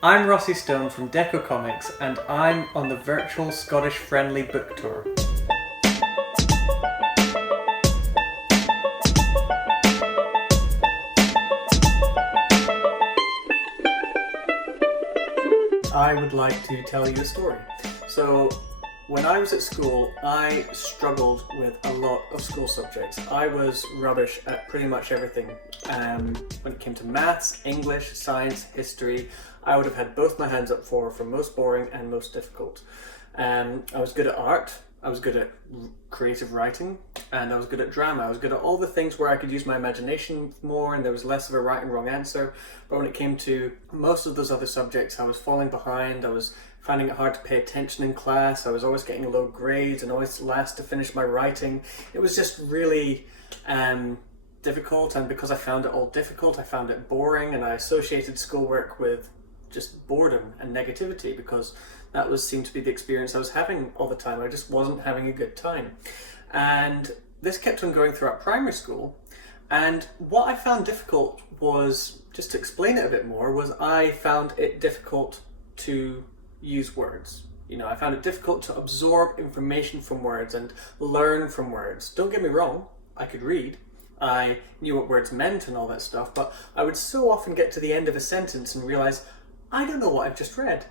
I'm Rossie Stone from Dekko Comics, and I'm on the virtual Scottish Friendly book tour. I would like to tell you a story. So, when I was at school, I struggled with a lot of school subjects. I was rubbish at pretty much everything. When it came to maths, English, science, history, I would have had both my hands up for most boring and most difficult. I was good at art, I was good at creative writing, and I was good at drama. I was good at all the things where I could use my imagination more and there was less of a right and wrong answer. But when it came to most of those other subjects, I was falling behind. I was finding it hard to pay attention in class. I was always getting low grades and always last to finish my writing. It was just really difficult, and because I found it all difficult, I found it boring, and I associated schoolwork with just boredom and negativity because that seemed to be the experience I was having all the time. I just wasn't having a good time. And this kept on going throughout primary school. And what I found difficult was, just to explain it a bit more, was I found it difficult to use words. I found it difficult to absorb information from words and learn from words. Don't get me wrong, I could read. I knew what words meant and all that stuff, but I would so often get to the end of a sentence and realize, I don't know what I've just read.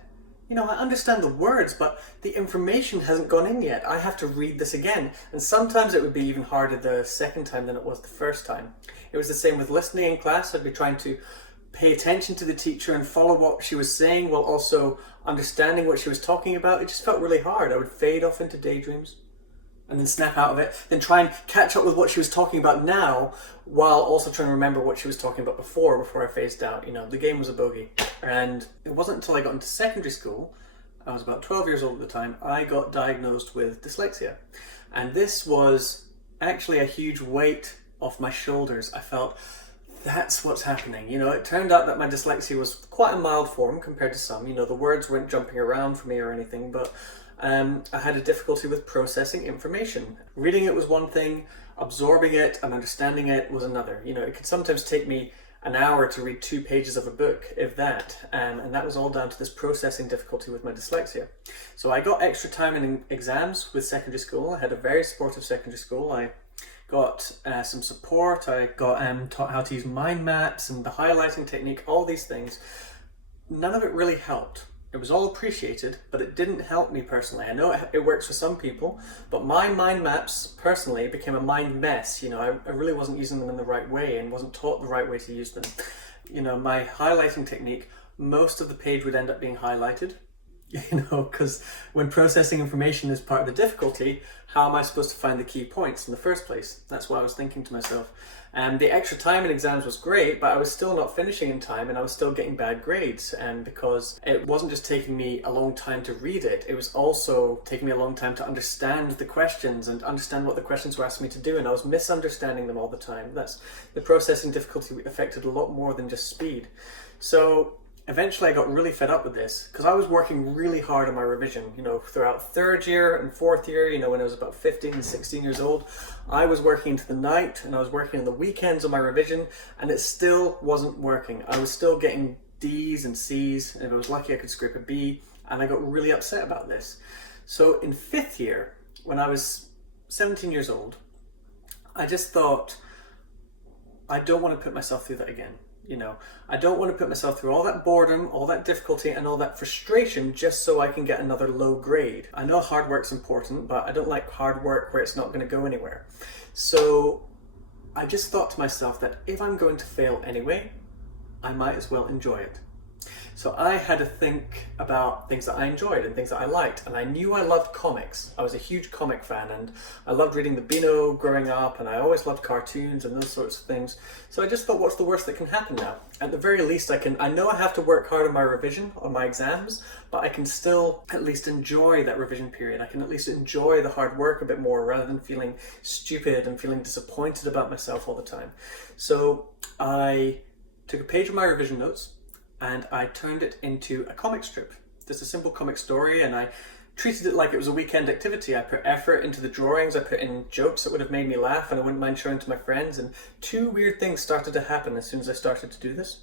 I understand the words, but the information hasn't gone in yet. I have to read this again. And sometimes it would be even harder the second time than it was the first time. It was the same with listening in class. I'd be trying to pay attention to the teacher and follow what she was saying while also understanding what she was talking about. It just felt really hard. I would fade off into daydreams and then snap out of it, then try and catch up with what she was talking about now while also trying to remember what she was talking about before I phased out. The game was a bogey. And it wasn't until I got into secondary school, I was about 12 years old at the time, I got diagnosed with dyslexia. And this was actually a huge weight off my shoulders. I felt, that's what's happening. It turned out that my dyslexia was quite a mild form compared to some. The words weren't jumping around for me or anything, but I had a difficulty with processing information. Reading it was one thing, absorbing it and understanding it was another. It could sometimes take me an hour to read 2 pages of a book, if that, and that was all down to this processing difficulty with my dyslexia. So I got extra time in exams with secondary school. I had a very supportive secondary school. I got some support. I got taught how to use mind maps and the highlighting technique, all these things. None of it really helped. It was all appreciated, but it didn't help me personally. I know it works for some people, but my mind maps personally became a mind mess. I really wasn't using them in the right way and wasn't taught the right way to use them. My highlighting technique, most of the page would end up being highlighted, because when processing information is part of the difficulty, how am I supposed to find the key points in the first place? That's what I was thinking to myself. And the extra time in exams was great, but I was still not finishing in time and I was still getting bad grades. And because it wasn't just taking me a long time to read it, it was also taking me a long time to understand the questions and understand what the questions were asking me to do. And I was misunderstanding them all the time. The processing difficulty affected a lot more than just speed. So eventually I got really fed up with this because I was working really hard on my revision, throughout third year and fourth year, when I was about 15 and 16 years old. I was working into the night and I was working on the weekends on my revision, and it still wasn't working. I was still getting D's and C's, and if I was lucky I could scrape a B, and I got really upset about this. So in fifth year, when I was 17 years old, I just thought, I don't want to put myself through that again. I don't want to put myself through all that boredom, all that difficulty, and all that frustration just so I can get another low grade. I know hard work's important, but I don't like hard work where it's not going to go anywhere. So I just thought to myself that if I'm going to fail anyway, I might as well enjoy it. So I had to think about things that I enjoyed and things that I liked, and I knew I loved comics. I was a huge comic fan, and I loved reading the Beano growing up, and I always loved cartoons and those sorts of things. So I just thought, what's the worst that can happen now? At the very least, I know I have to work hard on my revision, on my exams, but I can still at least enjoy that revision period. I can at least enjoy the hard work a bit more rather than feeling stupid and feeling disappointed about myself all the time. So I took a page of my revision notes, and I turned it into a comic strip. Just a simple comic story, and I treated it like it was a weekend activity. I put effort into the drawings, I put in jokes that would have made me laugh and I wouldn't mind showing to my friends, and 2 weird things started to happen as soon as I started to do this.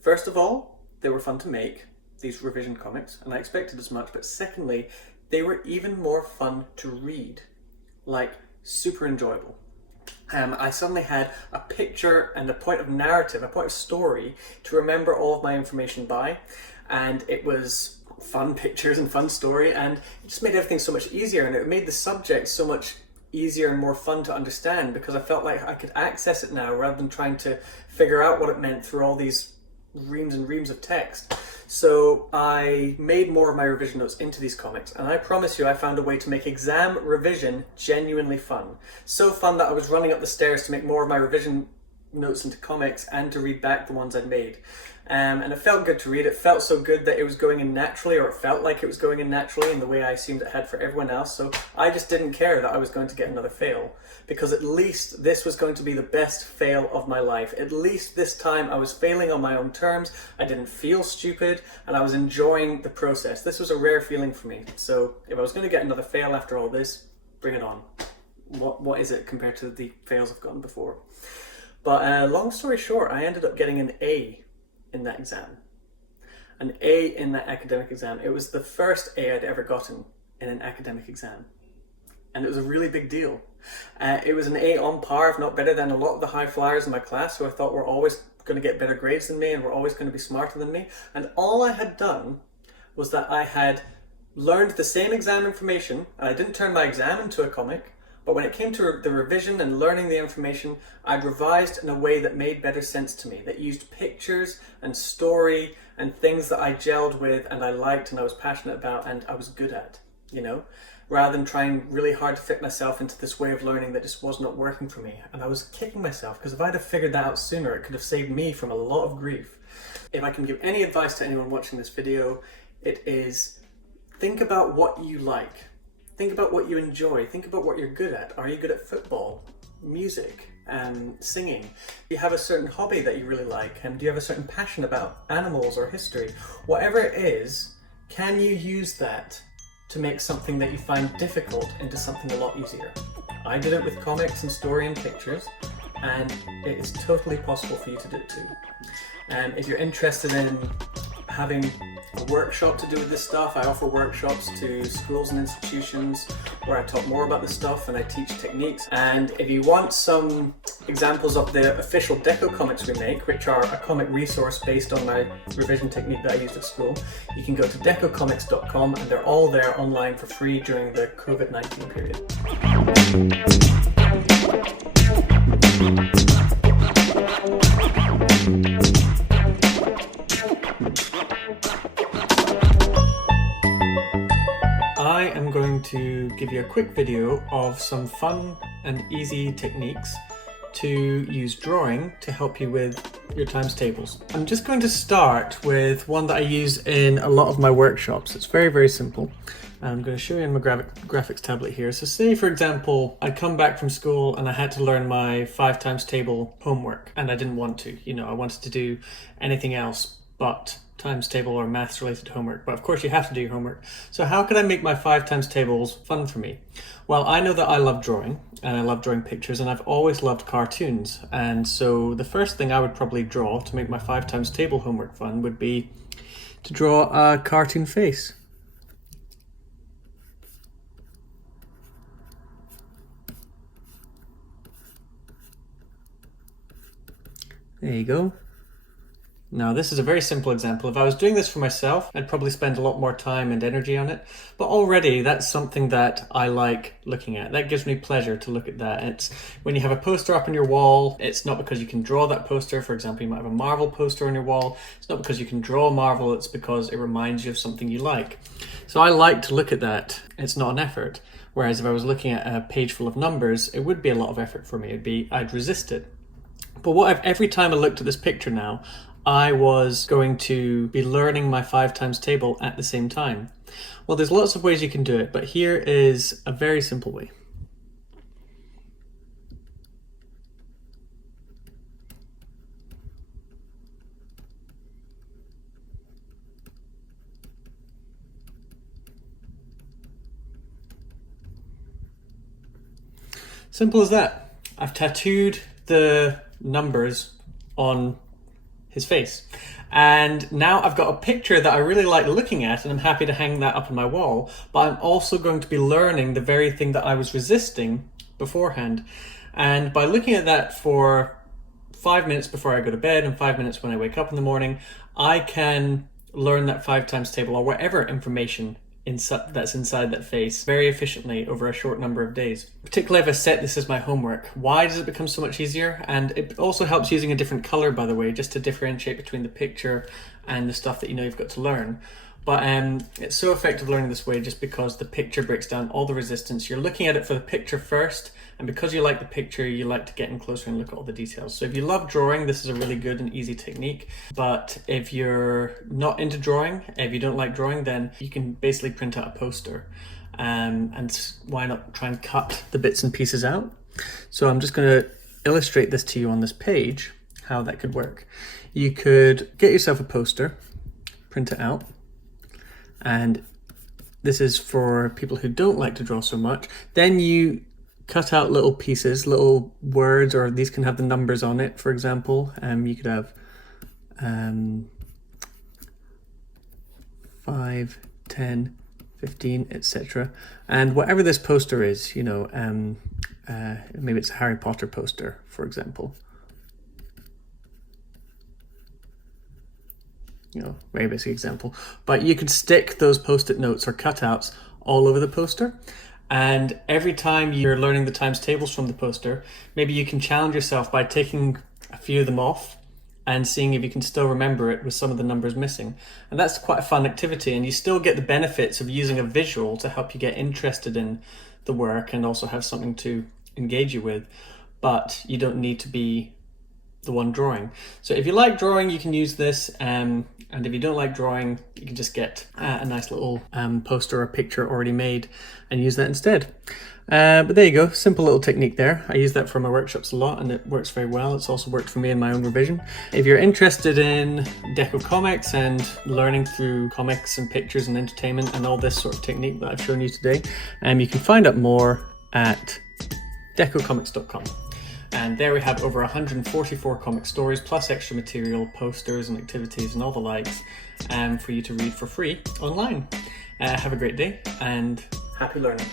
First of all, they were fun to make, these revision comics, and I expected as much, but secondly, they were even more fun to read, like super enjoyable. I suddenly had a picture and a point of narrative, a point of story to remember all of my information by, and it was fun pictures and fun story, and it just made everything so much easier, and it made the subject so much easier and more fun to understand because I felt like I could access it now rather than trying to figure out what it meant through all these reams and reams of text. So I made more of my revision notes into these comics, and I promise you I found a way to make exam revision genuinely fun. So fun that I was running up the stairs to make more of my revision notes into comics and to read back the ones I'd made. And it felt good to read. It felt so good that it was going in naturally, or it felt like it was going in naturally in the way I assumed it had for everyone else. So I just didn't care that I was going to get another fail, because at least this was going to be the best fail of my life. At least this time I was failing on my own terms, I didn't feel stupid, and I was enjoying the process. This was a rare feeling for me. So if I was going to get another fail after all this, bring it on. What is it compared to the fails I've gotten before? But long story short, I ended up getting an A in that exam. An A in that academic exam. It was the first A I'd ever gotten in an academic exam. And it was a really big deal. It was an A on par, if not better, than a lot of the high flyers in my class who I thought were always going to get better grades than me and were always going to be smarter than me. And all I had done was that I had learned the same exam information, and I didn't turn my exam into a comic, but when it came to the revision and learning the information, I'd revised in a way that made better sense to me, that used pictures and story and things that I gelled with and I liked and I was passionate about and I was good at, you know, rather than trying really hard to fit myself into this way of learning that just was not working for me. And I was kicking myself, because if I'd have figured that out sooner, it could have saved me from a lot of grief. If I can give any advice to anyone watching this video, it is think about what you like. Think about what you enjoy. Think about what you're good at. Are you good at football, music, singing? Do you have a certain hobby that you really like? Do you have a certain passion about animals or history? Whatever it is, can you use that to make something that you find difficult into something a lot easier? I did it with comics and story and pictures, and it is totally possible for you to do it too. If you're interested in having a workshop to do with this stuff, I offer workshops to schools and institutions where I talk more about this stuff and I teach techniques. And if you want some examples of the official Dekko comics we make, which are a comic resource based on my revision technique that I used at school, you can go to dekkocomics.com, and they're all there online for free during the COVID-19 period. I am going to give you a quick video of some fun and easy techniques to use drawing to help you with your times tables. I'm just going to start with one that I use in a lot of my workshops. It's very, very simple. I'm going to show you on my graphics tablet here. So say, for example, I come back from school and I had to learn my 5 times table homework, and I didn't want to. You know, I wanted to do anything else but times table or maths related homework, but of course you have to do your homework. So how can I make my 5 times tables fun for me? Well, I know that I love drawing, and I love drawing pictures, and I've always loved cartoons. And so the first thing I would probably draw to make my 5 times table homework fun would be to draw a cartoon face. There you go. Now, this is a very simple example. If I was doing this for myself, I'd probably spend a lot more time and energy on it. But already that's something that I like looking at. That gives me pleasure to look at that. It's when you have a poster up on your wall, it's not because you can draw that poster. For example, you might have a Marvel poster on your wall. It's not because you can draw Marvel, it's because it reminds you of something you like. So I like to look at that. It's not an effort. Whereas if I was looking at a page full of numbers, it would be a lot of effort for me. I'd resist it. But every time I looked at this picture now, I was going to be learning my 5 times table at the same time. Well, there's lots of ways you can do it, but here is a very simple way. Simple as that. I've tattooed the numbers on his face. And now I've got a picture that I really like looking at, and I'm happy to hang that up on my wall, but I'm also going to be learning the very thing that I was resisting beforehand. And by looking at that for 5 minutes before I go to bed and 5 minutes when I wake up in the morning, I can learn that 5 times table or whatever information that's inside that face very efficiently over a short number of days. Particularly if I set this as my homework. Why does it become so much easier? And it also helps using a different color, by the way, just to differentiate between the picture and the stuff that you know you've got to learn. But it's so effective learning this way just because the picture breaks down all the resistance. You're looking at it for the picture first, and because you like the picture, you like to get in closer and look at all the details. So if you love drawing, this is a really good and easy technique. But if you're not into drawing, if you don't like drawing, then you can basically print out a poster. And why not try and cut the bits and pieces out? So I'm just going to illustrate this to you on this page, how that could work. You could get yourself a poster, print it out. And this is for people who don't like to draw so much. Then you cut out little pieces, little words, or these can have the numbers on it, for example. You could have 5, 10, 15, etc. And whatever this poster is, you know, maybe it's a Harry Potter poster, for example. You know, very basic example, but you could stick those post-it notes or cutouts all over the poster. And every time you're learning the times tables from the poster, maybe you can challenge yourself by taking a few of them off and seeing if you can still remember it with some of the numbers missing. And that's quite a fun activity, and you still get the benefits of using a visual to help you get interested in the work and also have something to engage you with, but you don't need to be the one drawing. So if you like drawing, you can use this, and if you don't like drawing, you can just get a nice little poster or picture already made and use that instead. But there you go, simple little technique there. I use that for my workshops a lot and it works very well. It's also worked for me in my own revision. If you're interested in Dekko Comics and learning through comics and pictures and entertainment and all this sort of technique that I've shown you today, you can find out more at dekkocomics.com. And there we have over 144 comic stories, plus extra material, posters and activities and all the likes for you to read for free online. Have a great day and happy learning.